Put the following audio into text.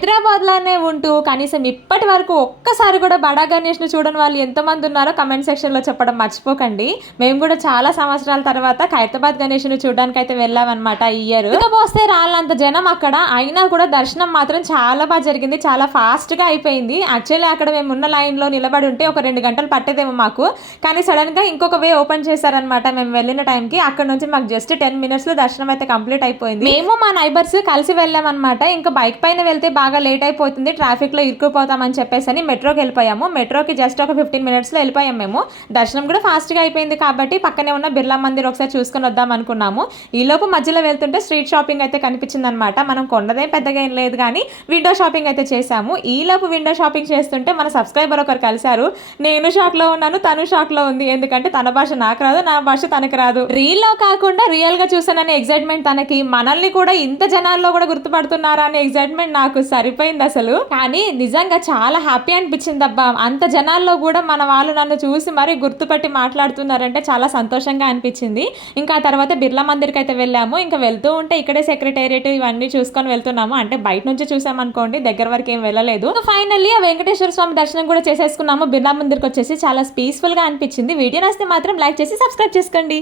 హైదరాబాద్ లోనే ఉంటూ కనీసం ఇప్పటి వరకు ఒక్కసారి కూడా బడా గణేష్ ను చూడని వాళ్ళు ఎంతమంది ఉన్నారో కమెంట్ సెక్షన్ లో చెప్పడం మర్చిపోకండి. మేము కూడా చాలా సంవత్సరాల తర్వాత ఖైరతాబాద్ గణేష్ ను చూడడానికి అయితే వెళ్ళామన్నమాట ఈ ఇయర్. పోస్తే రాళ్ళంత జనం అక్కడ, అయినా కూడా దర్శనం మాత్రం చాలా బాగా జరిగింది. చాలా ఫాస్ట్ గా అయిపోయింది. యాక్చువల్లీ అక్కడ మేము ఉన్న లైన్ లో నిలబడి ఉంటే ఒక 2 గంటలు పట్టేదేమో మాకు, కానీ సడన్ గా ఇంకొక వే ఓపెన్ చేశారనమాట. మేము వెళ్ళిన టైంకి అక్కడ నుంచి మాకు జస్ట్ 10 minutes లో దర్శనం అయితే కంప్లీట్ అయిపోయింది. మేము మా నైబర్స్ కలిసి వెళ్ళామన్నమాట. ఇంకా బైక్ పైన వెళ్తే బాగా లేట్ అయిపోతుంది, ట్రాఫిక్ లో ఇరుక్కుపోతామని చెప్పేసి మెట్రోకి వెళ్ళిపోయాము. మెట్రోకి జస్ట్ ఒక 15 minutes లో వెళ్ళిపోయాం మేము. దర్శనం కూడా ఫాస్ట్ గా అయిపోయింది కాబట్టి పక్కనే ఉన్న బిర్లా మందిర్ ఒకసారి చూసుకొని వద్దాం అనుకున్నాము. ఈ లోపు మధ్యలో వెళ్తుంటే స్ట్రీట్ షాపింగ్ అయితే కనిపించింది అనమాట. మనం కొన్నదే పెద్దగా ఏం లేదు కానీ విండో షాపింగ్ అయితే చేసాము. ఈ లోపు విండో షాపింగ్ చేస్తుంటే మన సబ్స్క్రైబర్ ఒకరు కలిశారు. నేను షాక్ లో ఉన్నాను, తను షాక్ లో ఉంది. ఎందుకంటే తన భాష నాకు రాదు, నా భాష తనకు రాదు. రీల్ లో కాకుండా రియల్ గా చూసాననే ఎగ్జైట్మెంట్ తనకి, మనల్ని కూడా ఇంత జనాల్లో కూడా గుర్తుపడుతున్నారా అనే ఎగ్జైట్మెంట్ నాకు సరిపోయింది అసలు. కానీ నిజంగా చాలా హ్యాపీ అనిపించింది అబ్బా, అంత జనాల్లో కూడా మన వాళ్ళు నన్ను చూసి మరీ గుర్తుపట్టి మాట్లాడుతున్నారంటే చాలా సంతోషంగా అనిపించింది. ఇంకా ఆ తర్వాత బిర్లా మందిర్కి అయితే వెళ్ళాము. ఇంకా వెళ్తూ ఉంటే ఇక్కడే సెక్రటేరియట్ ఇవన్నీ చూసుకొని వెళ్తున్నాము. అంటే బయట నుంచి చూసామనుకోండి, దగ్గర వరకు ఏం వెళ్ళలేదు. ఫైనల్లీ ఆ వెంకటేశ్వర స్వామి దర్శనం కూడా చేసేసుకున్నాము. బిర్లా మందిర్కి వచ్చేసి చాలా పీస్ఫుల్ గా అనిపించింది. వీడియో నచ్చితే మాత్రం లైక్ చేసి సబ్స్క్రైబ్ చేసుకోండి.